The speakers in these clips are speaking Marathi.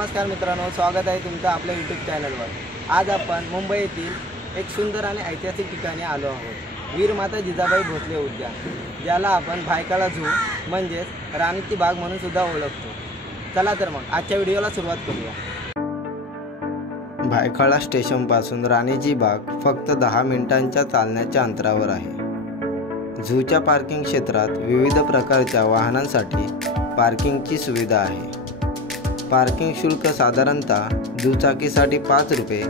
नमस्कार मित्रांनो, स्वागत आहे तुमचं आपल्या यूट्यूब चॅनलवर। आज आपण मुंबई येथील एक सुंदर आणि ऐतिहासिक ठिकाणी आलो आहोत, वीर माता जिजाबाई भोसले उद्यान, ज्याला आपण भायखळा झू म्हणजेच राणीची बाग म्हणून सुद्धा ओळखतो। चला तर मग आजच्या व्हिडिओला सुरुवात करूया। भायखळा स्टेशनपासून राणीची बाग फक्त 10 मिनिटांच्या चालण्याच्या अंतरावर आहे। झूच्या पार्किंग क्षेत्रात विविध प्रकारच्या वाहनांसाठी पार्किंगची सुविधा आहे। पार्किंग शुल्क साधारणतः दुचाकीसाठी 5 रुपये,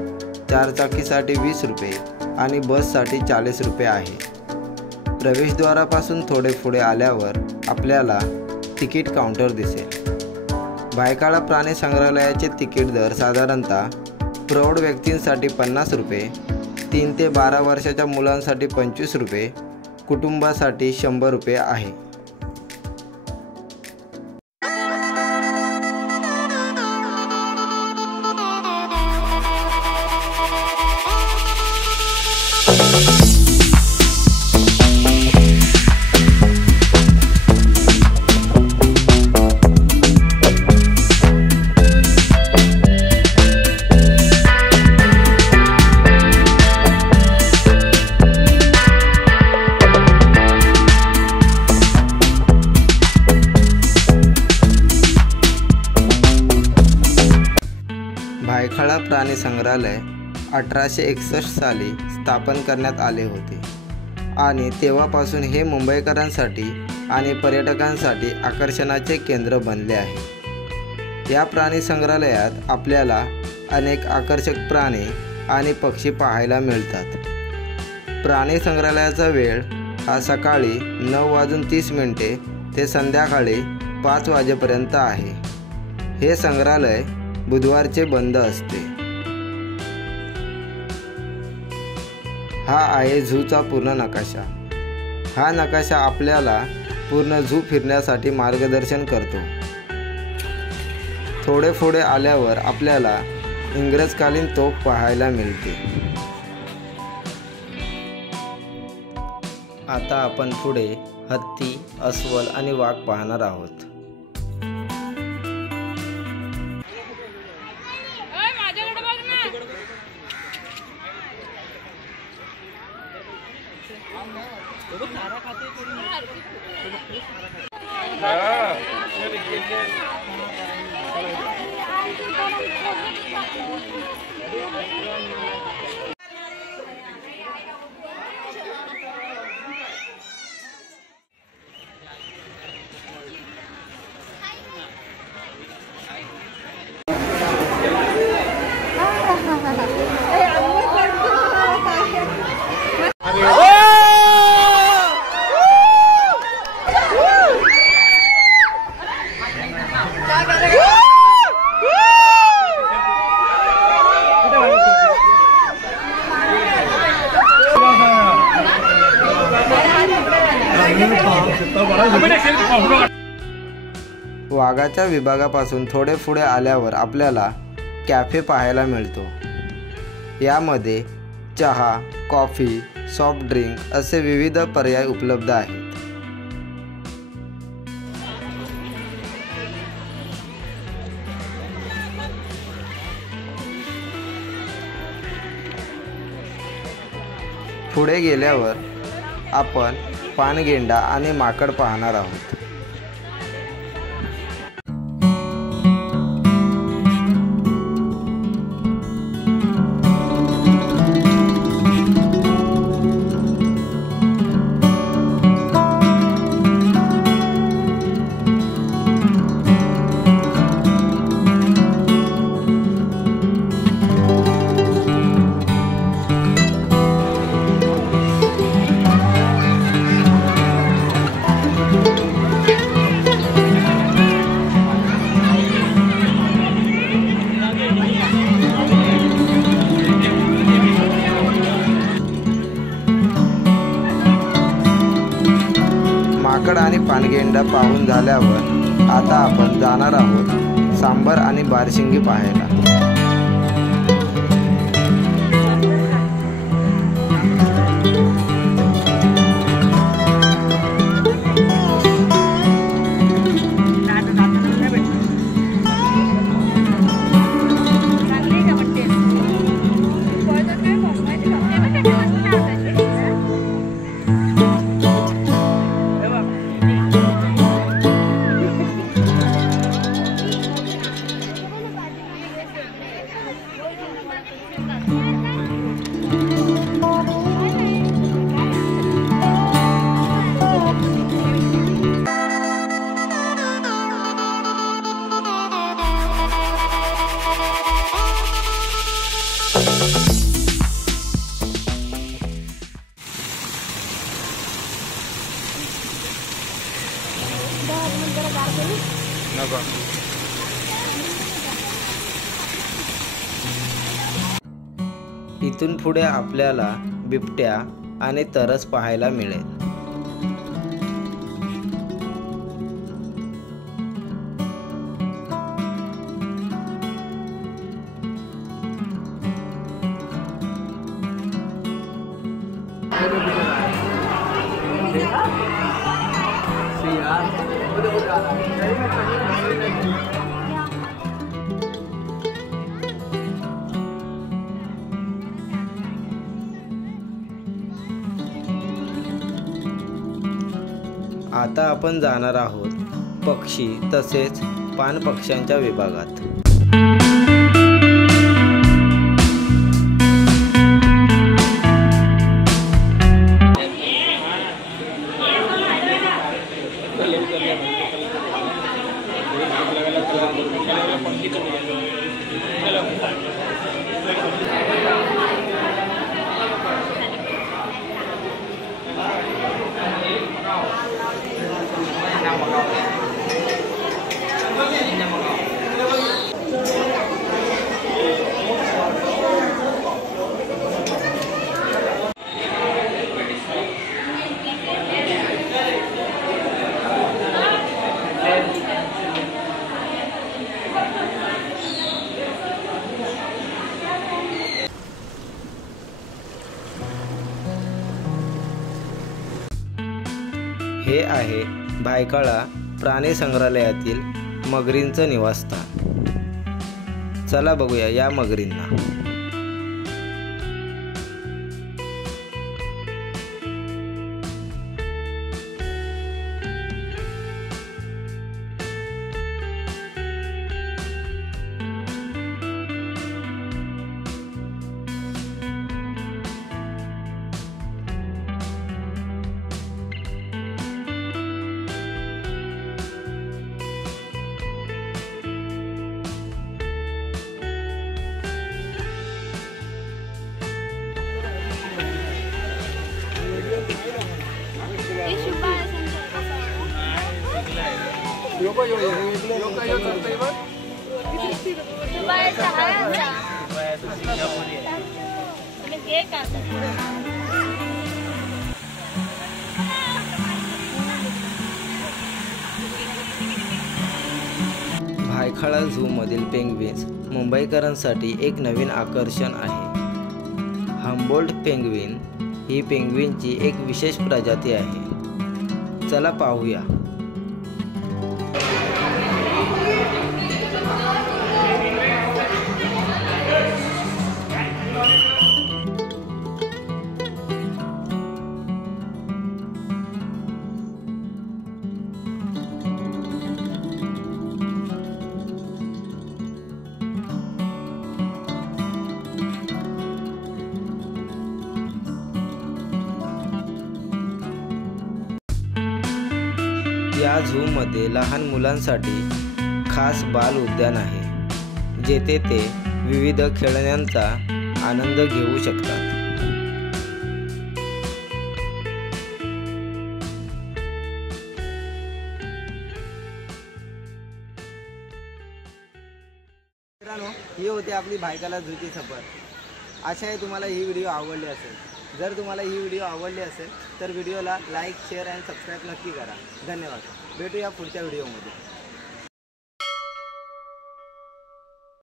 4 चाकीसाठी 20 रुपये आणि बससाठी 40 रुपये आहे। प्रवेशद्वारापासून थोडे पुढे आल्यावर आपल्याला तिकीट काउंटर दिसेल। भायखळा प्राणी संग्रहालयाचे तिकीट दर साधारणतः प्रौढ व्यक्तींसाठी 50 रुपये, 3 ते 12 वर्षाच्या मुलांसाठी 25 रुपये, कुटुंबासाठी 100 रुपये आहे। भायखळा प्राणी संग्रहालय 1861 साली स्थापन करण्यात आले होते आणि तेव्हापासून हे मुंबईकरांसाठी आणि पर्यटकांसाठी आकर्षणाचे केंद्र बनले आहे। या प्राणी संग्रहालयात आपल्याला अनेक आकर्षक प्राणी आणि पक्षी पाहायला मिळतात। प्राणी संग्रहालयाचा वेळ हा सकाळी 9:30 ते संध्याकाळी 5 वाजेपर्यंत आहे। हे संग्रहालय बुधवारचे बंद असते। हा आहे झूचा पूर्ण नकाशा। हा नकाशा आपल्याला पूर्ण झू फिरण्यासाठी मार्गदर्शन करतो। थोडे पुढे आल्यावर आपल्याला इंग्रजकालीन तोफ पाहायला मिळते। आता आपण पुढे हत्ती, अस्वल आणि वाघ पाहणार आहोत। वाघाच्या विभागापासून थोडे पुढे आल्यावर आपल्याला कॅफे पाहायला मिळतो। यामध्ये चहा, कॉफी, सॉफ्ट ड्रिंक असे विविध पर्याय उपलब्ध आहेत। पुढे गेल्यावर आपण पानगेंडा आणि माकड पाहणार आहोत। माकड आणि पानगेंडा पाहून झाल्यावर आता आपण जाणार आहोत सांबर आणि बारशिंगी पाहायला। नको. इथून पुढे आपल्याला बिबट्या आणि तरस पाहायला मिळेल. आता आपण जाणार आहोत पक्षी तसेच पाणपक्ष्यांच्या विभागात. हे आहे भायखळा प्राणी संग्रहालयातील मगरींचं निवासस्थान. चला बघूया या मगरींना. भायखळा झू मधील पेंग्विन्स मुंबईकरांसाठी एक नवीन आकर्षण आहे. हम्बोल्ट पेंग्विन ही पेंग्विनची एक विशेष प्रजाती आहे. चला पाहूया. या झू मध्ये लहान मुलांसाठी खास बाल उद्यान आहे, जेथे ते विविध खेळण्यांचा आनंद घेऊ शकतात. मित्रांनो, ही होती आपली भायखळा झूची सफर. आशा आहे तुम्हाला ही व्हिडिओ आवडली असेल. जर तुम्हाला ही व्हिडिओ आवडली असेल तर व्हिडिओला लाईक, शेअर आणि सबस्क्राईब नक्की करा. धन्यवाद. भेटूया पुढच्या व्हिडिओमध्ये.